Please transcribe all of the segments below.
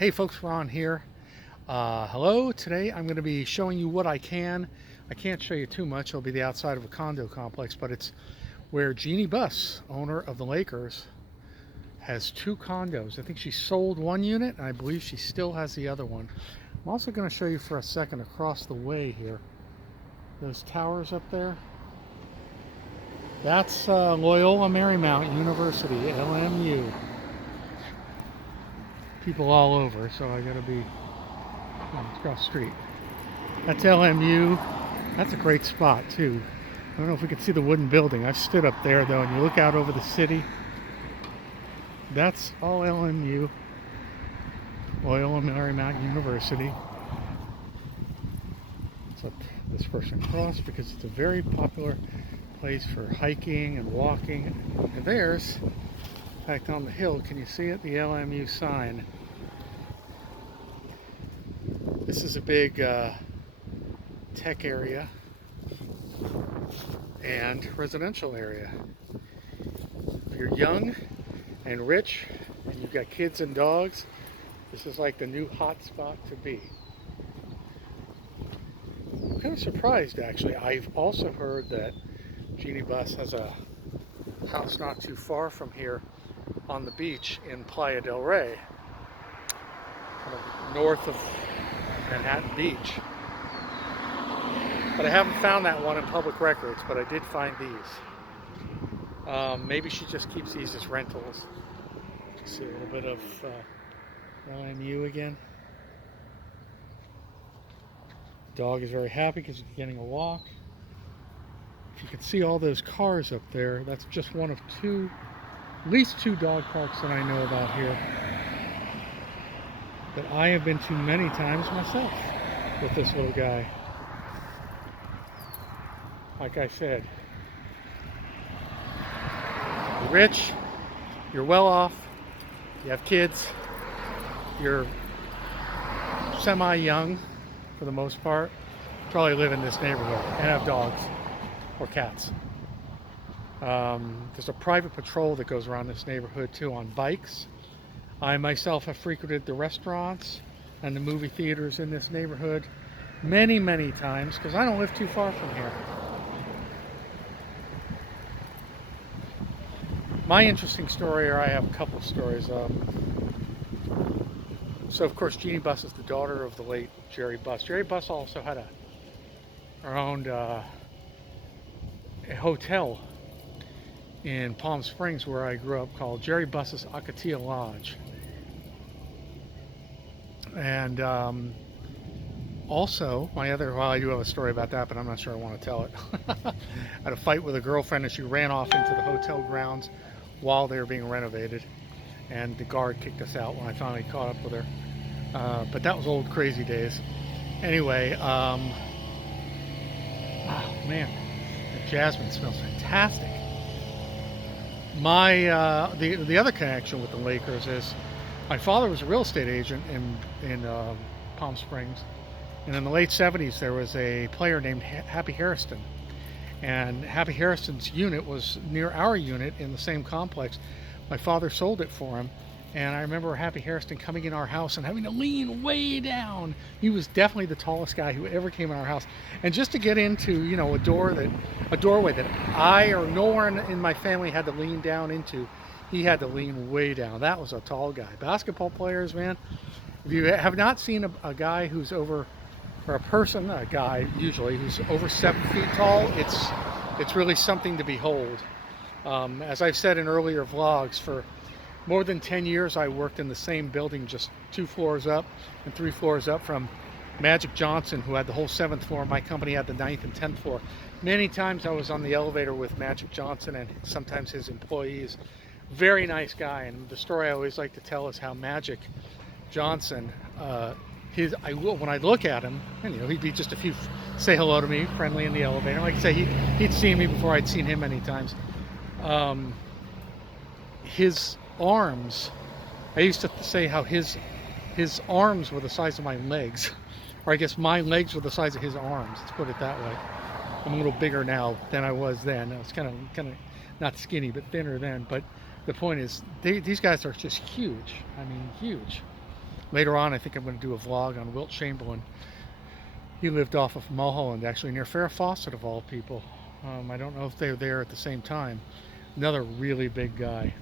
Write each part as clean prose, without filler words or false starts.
Hey folks, Ron here. Hello, today I'm going to be showing you what I can. I can't show you too much, it'll be the outside of a condo complex, but it's where Jeanie Buss, owner of the Lakers, has two condos. I think she sold one unit and I believe she still has the other one. I'm also going to show you for a second across the way here. Those towers up there. That's Loyola Marymount University, LMU. People all over, so I gotta be across the street. That's LMU. That's a great spot too. I don't know if we can see the wooden building. I've stood up there though, and you look out over the city. That's all LMU, Loyola Marymount University. Let's let this person cross because it's a very popular place for hiking and walking. And there's, in fact, on the hill, can you see it? The LMU sign. This is a big tech area and residential area. If you're young and rich and you've got kids and dogs, this is like the new hot spot to be. I'm kind of surprised actually. I've also heard that Jeanie Buss has a house not too far from here on the beach in Playa del Rey, kind of north of Manhattan Beach. But I haven't found that one in public records, but I did find these. Maybe she just keeps these as rentals. See a little bit of LMU again. Dog is very happy because he's getting a walk. If you can see all those cars up there, that's just one of two, at least two dog parks that I know about here that I have been to many times myself with this little guy. Like I said, you're rich, you're well off, you have kids, you're semi-young for the most part, probably live in this neighborhood and have dogs or cats. There's a private patrol that goes around this neighborhood too on bikes. I myself have frequented the restaurants and the movie theaters in this neighborhood many times because I don't live too far from here. My interesting story, or I have a couple of stories. So of course Jeanie Buss is the daughter of the late Jerry Buss. Jerry Buss also had owned a hotel in Palm Springs where I grew up called Jerry Buss's Akatia Lodge. And also, I do have a story about that, but I'm not sure I want to tell it. I had a fight with a girlfriend and she ran off into the hotel grounds while they were being renovated. And the guard kicked us out when I finally caught up with her. But that was old crazy days. Anyway, oh man, the jasmine smells fantastic. The other connection with the Lakers is my father was a real estate agent in Palm Springs, and in the late 70s there was a player named Happy Hairston, and Happy Hairston's unit was near our unit in the same complex. My father sold it for him, and I remember Happy Hairston coming in our house and having to lean way down. He was definitely the tallest guy who ever came in our house, and just to get into a doorway that I or no one in my family had to lean down into, he had to lean way down. That was a tall guy. Basketball players, man, if you have not seen a guy who's over, or a guy usually who's over 7 feet tall, it's really something to behold. As I've said in earlier vlogs, for more than 10 years I worked in the same building, just 2 floors up and 3 floors up from Magic Johnson, who had the whole 7th floor. My company had the 9th and 10th floor. Many times I was on the elevator with Magic Johnson and sometimes his employees. Very nice guy, and the story I always like to tell is how Magic Johnson, when I look at him, and he'd be just say hello to me, friendly in the elevator. Like I say, he'd seen me before I'd seen him many times. His arms, I used to say how his arms were the size of my legs, or I guess my legs were the size of his arms. Let's put it that way. I'm a little bigger now than I was then. I was kind of not skinny, but thinner then. But the point is, these guys are just huge. I mean, huge. Later on, I think I'm going to do a vlog on Wilt Chamberlain. He lived off of Mulholland, actually near Farrah Fawcett of all people. I don't know if they were there at the same time. Another really big guy.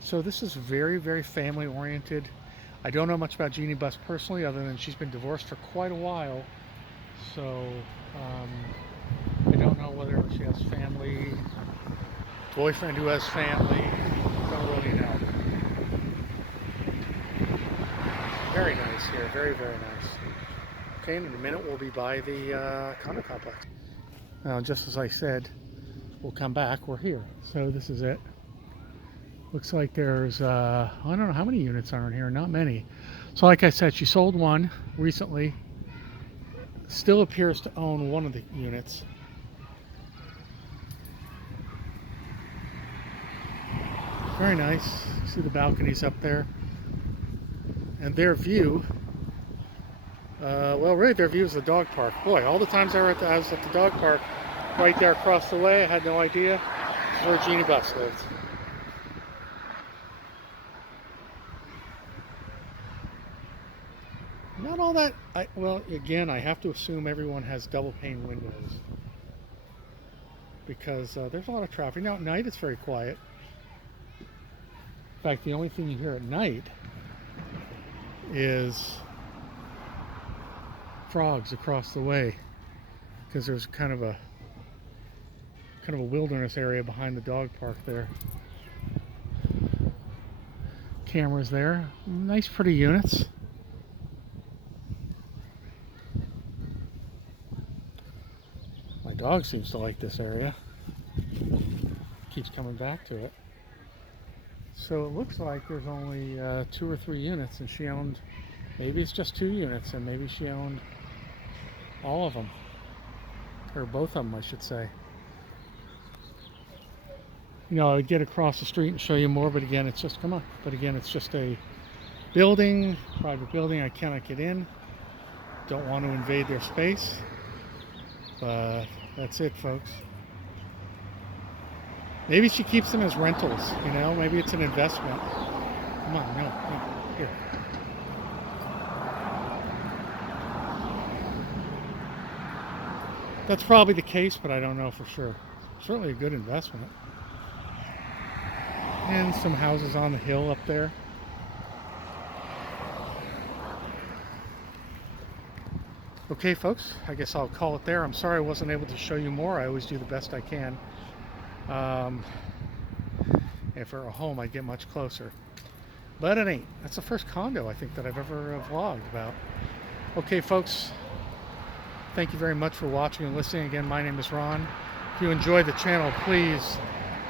So this is very, very family oriented. I don't know much about Jeanie Buss personally, other than she's been divorced for quite a while. So I don't know whether she has family, boyfriend who has family. Don't really know. Very nice here, very, very nice. Okay, in a minute we'll be by the condo complex. Now, just as I said, we'll come back. We're here. So this is it. Looks like there's, I don't know how many units are in here. Not many. So like I said, she sold one recently. Still appears to own one of the units. Very nice. See the balconies up there. And their view, well, really their view is the dog park. Boy, all the times I was at the dog park, right there across the way, I had no idea where Jeanie Buss lived. Not all that, well, again, I have to assume everyone has double pane windows. Because there's a lot of traffic. Now at night it's very quiet. In fact, the only thing you hear at night is frogs across the way, because there's kind of a wilderness area behind the dog park there. Cameras there. Nice pretty units. My dog seems to like this area. Keeps coming back to it. So it looks like there's only 2 or 3 units, and she owned, maybe it's just 2 units, and maybe she owned all of them, or both of them, I should say. You know, I would get across the street and show you more, but again, it's just, come on, but again, it's just a building, private building. I cannot get in. Don't want to invade their space. But that's it, folks. Maybe she keeps them as rentals, you know? Maybe it's an investment. Come on, no, here. That's probably the case, but I don't know for sure. Certainly a good investment. And some houses on the hill up there. Okay, folks, I guess I'll call it there. I'm sorry I wasn't able to show you more. I always do the best I can. If it were a home, I'd get much closer. But it ain't. That's the first condo, I think, that I've ever vlogged about. Okay, folks, thank you very much for watching and listening. Again, my name is Ron. If you enjoy the channel, please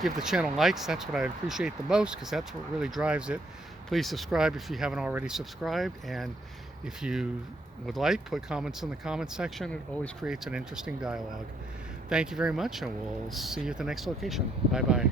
give the channel likes. That's what I appreciate the most, because that's what really drives it. Please subscribe if you haven't already subscribed. And if you would like, put comments in the comment section. It always creates an interesting dialogue. Thank you very much, and we'll see you at the next location. Bye-bye.